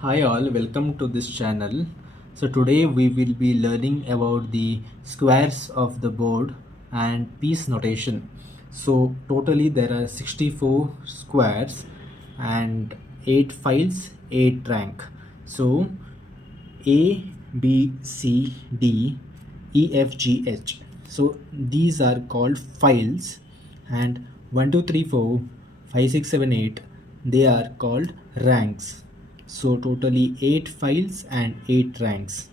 Hi all, welcome to this channel. So today we will be learning about the squares of the board and piece notation. So totally there are 64 squares and 8 files, 8 rank. So A, B, C, D, E, F, G, H. So these are called files, and 1, 2, 3, 4, 5, 6, 7, 8, they are called ranks. So totally 8 files and 8 ranks.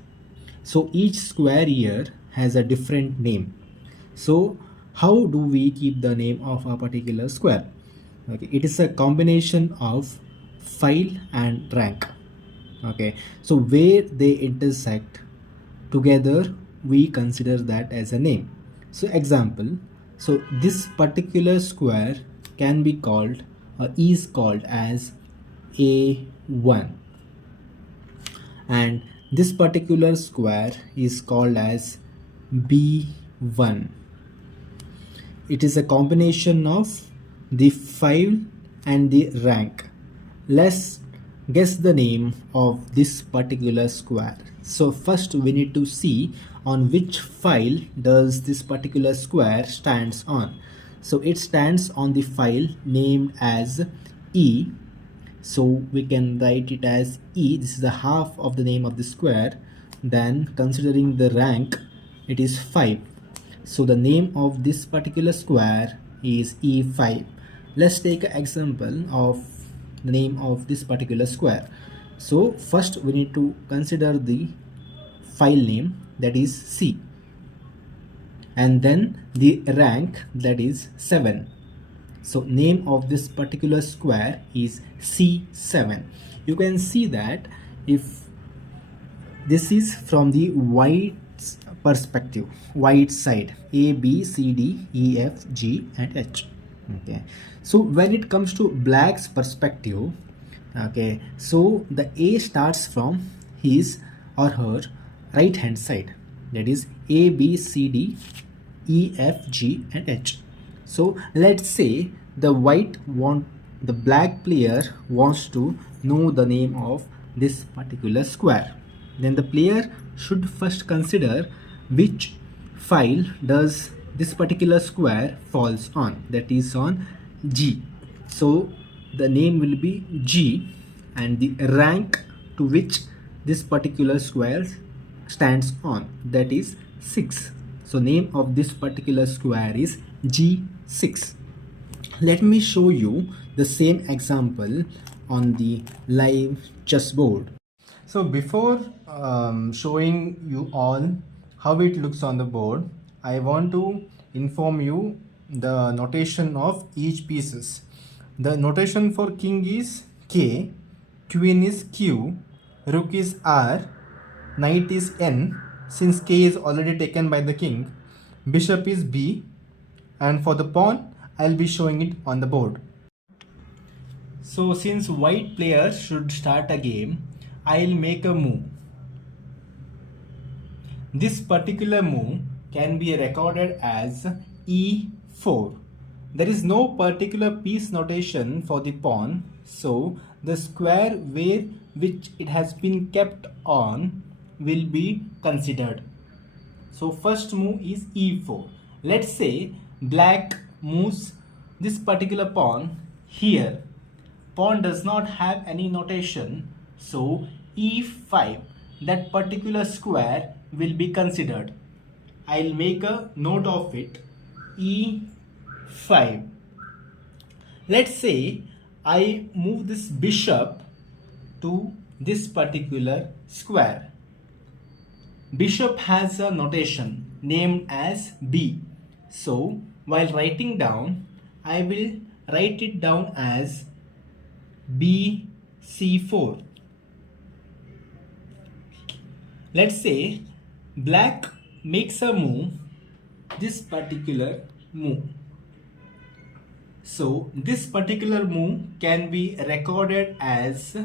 So each square here has a different name. So how do we keep the name of a particular square? Okay, it is a combination of file and rank. Okay, so where they intersect together, we consider that as a name. So example, so this particular square can be called or is called as A1, and this particular square is called as B1. It is a combination of the file and the rank. Let's guess the name of this particular square. So first we need to see on which file does this particular square stands on. So it stands on the file named as E. So we can write it as E. This is the half of the name of the square. Then considering the rank, it is 5. So the name of this particular square is E5. Let's take an example of the name of this particular square. So first we need to consider the file name, that is C, and then the rank, that is 7. So name of this particular square is C7. You can see that if this is from the white perspective, white side, A, B, C, D, E, F, G and H. Okay, so when it comes to black's perspective, okay, so the A starts from his or her right hand side, that is A, B, C, D, E, F, G and H. So let's say the black player wants to know the name of this particular square. Then the player should first consider which file does this particular square falls on, that is on G. So the name will be G, and the rank to which this particular square stands on, that is 6. So name of this particular square is G6. Let me show you the same example on the live chessboard. So before showing you all how it looks on the board, I want to inform you the notation of each pieces. The notation for king is K, queen is Q, rook is R, knight is N, since K is already taken by the king, bishop is B, and for the pawn I'll be showing it on the board. So since white player should start a game, I'll make a move. This particular move can be recorded as E4. There is no particular piece notation for the pawn, so the square where which it has been kept on will be considered. So first move is E4. Let's say black moves this particular pawn here. Pawn does not have any notation, so E5, that particular square will be considered. I'll make a note of it, E5. Let's say I move this bishop to this particular square. Bishop has a notation named as B. So while writing down, I will write it down as BC4. Let's say black makes a move, this particular move. So this particular move can be recorded as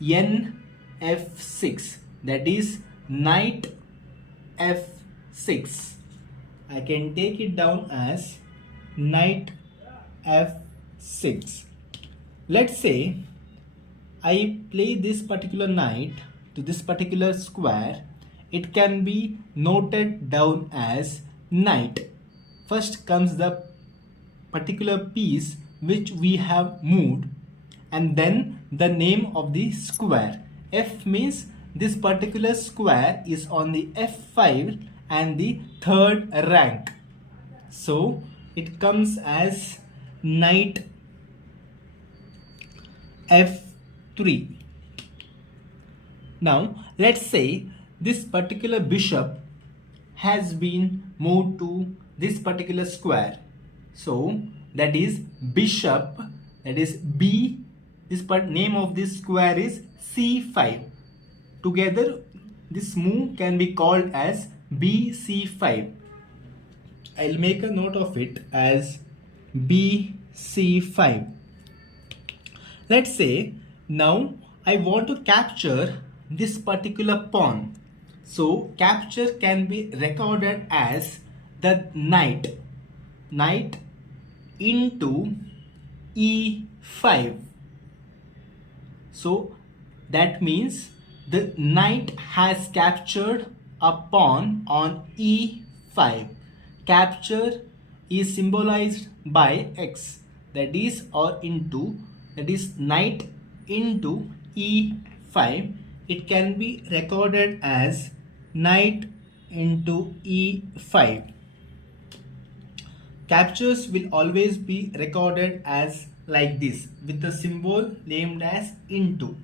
NF6, that is knight F6. I can take it down as knight F6. Let's say I play this particular knight to this particular square, it can be noted down as knight. First comes the particular piece which we have moved, and then the name of the square. F means this particular square is on the F5 and the third rank. So it comes as knight F3. Now let's say this particular bishop has been moved to this particular square. So that is bishop, that is B, this name of this square is C5. Together this move can be called as BC5. I'll make a note of it as BC5. Let's say now I want to capture this particular pawn. So capture can be recorded as the knight into E5. So that means the knight has captured a pawn on E5. Capture is symbolized by X, that is, or into, that is knight into E5. It can be recorded as knight into E5. Captures will always be recorded as like this with the symbol named as into.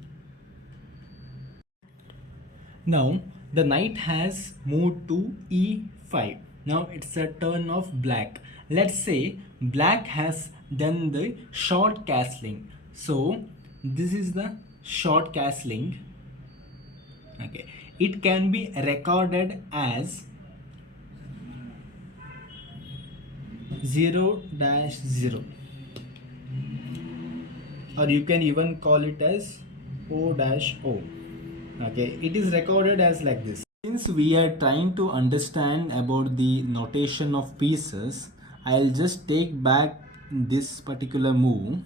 Now the knight has moved to E5. Now it's a turn of black. Let's say black has done the short castling. So this is the short castling. Okay, it can be recorded as 0-0, or you can even call it as O-O. Okay, it is recorded as like this. Since we are trying to understand about the notation of pieces, I'll just take back this particular move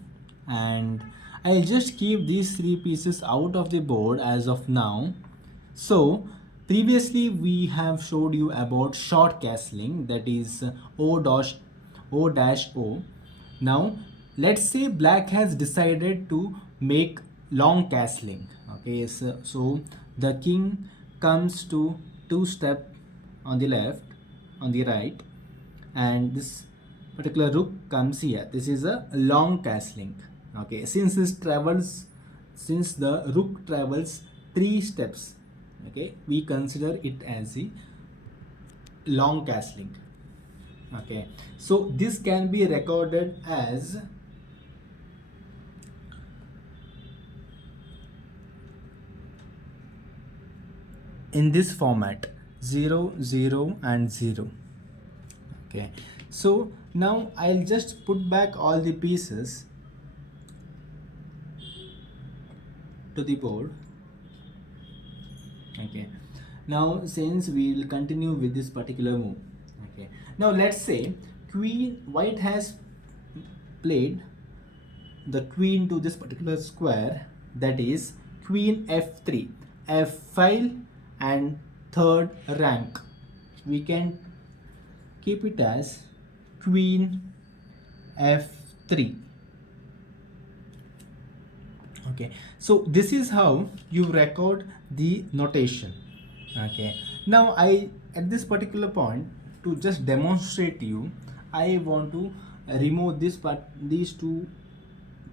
and I'll just keep these three pieces out of the board as of now. So previously we have showed you about short castling, that is O-O. Now let's say black has decided to make long castling. Okay, so the king comes to 2 step on the left, on the right, and this particular rook comes here. This is a long castling. Okay, since the rook travels 3 steps, okay, we consider it as a long castling. Okay, so this can be recorded as in this format 0, 0 and 0. Okay, so now I'll just put back all the pieces to the board. Okay, now since we will continue with this particular move. Okay, now let's say white has played the queen to this particular square, that is queen F3, F5 and third rank. We can keep it as queen F3. Okay, so this is how you record the notation. Okay, now at this particular point, to just demonstrate you, I want to remove these two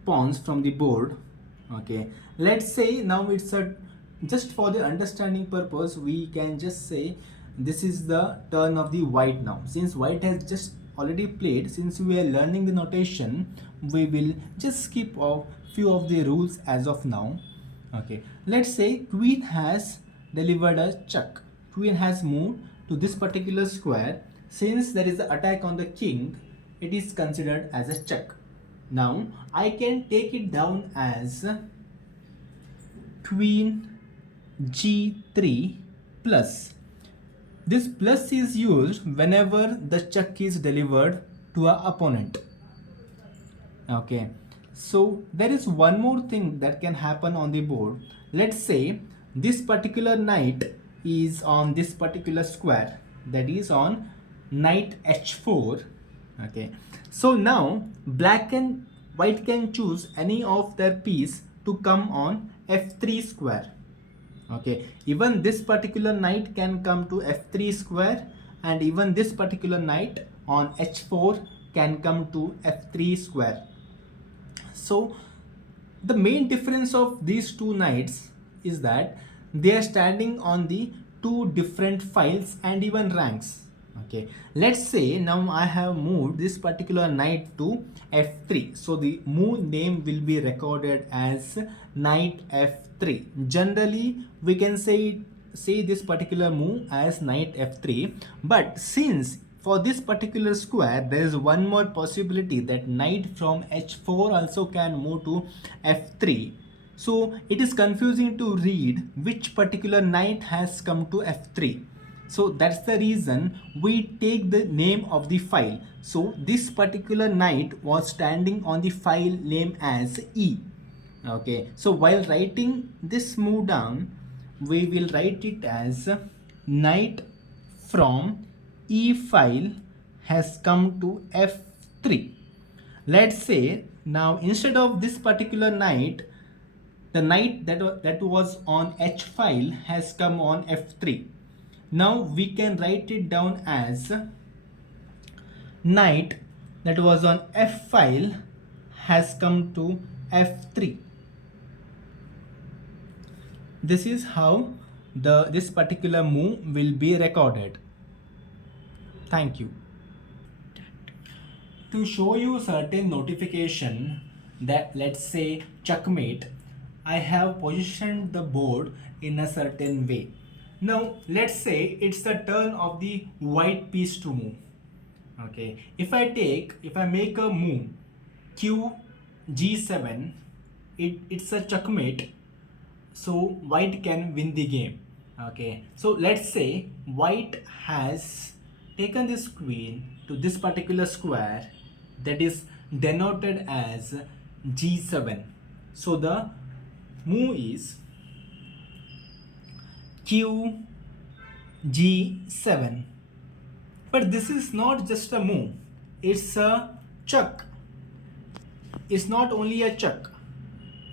pawns from the board. Okay, let's say now it's just for the understanding purpose, we can just say this is the turn of the white. Now since white has just already played, since we are learning the notation, we will just skip off few of the rules as of now. Okay, let's say queen has delivered a check. Queen has moved to this particular square. Since there is an attack on the king, it is considered as a check. Now I can take it down as queen G3 plus. This plus is used whenever the check is delivered to an opponent. Okay, So there is one more thing that can happen on the board. Let's say this particular knight is on this particular square, that is on knight h4. Okay, so now black and white can choose any of their piece to come on f3 square. Okay, even this particular knight can come to f3 square, and even this particular knight on h4 can come to f3 square. So the main difference of these two knights is that they are standing on the two different files and even ranks. Okay, let's say now I have moved this particular knight to f3, so the move name will be recorded as knight f3. Generally we can say this particular move as knight f3, but since for this particular square there is one more possibility that knight from h4 also can move to f3, so it is confusing to read which particular knight has come to f3. So that's the reason we take the name of the file. So this particular knight was standing on the file name as E. Okay, so while writing this move down, we will write it as knight from E file has come to f3. Let's say now instead of this particular knight, the knight that was on h file has come on f3. Now we can write it down as knight that was on f file has come to f3. This is how this particular move will be recorded. Thank you. To show you certain notification that let's say checkmate, I have positioned the board in a certain way. Now let's say it's the turn of the white piece to move. Okay, if I make a move q g7, it's a checkmate, so white can win the game. Okay, so let's say white has taken this queen to this particular square that is denoted as g7. So the move is q g7. But this is not just a move, it's a check. It's not only a check,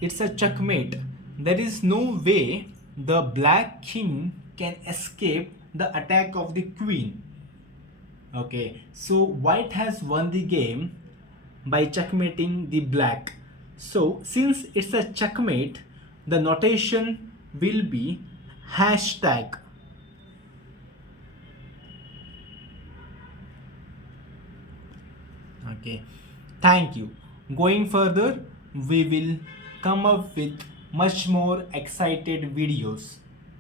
it's a checkmate. There is no way the black king can escape the attack of the queen. Okay, so white has won the game by checkmating the black. So since it's a checkmate, the notation will be hashtag. Okay, thank you. Going further, we will come up with much more excited videos.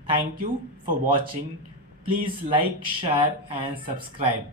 Thank you for watching. Please like, share and subscribe.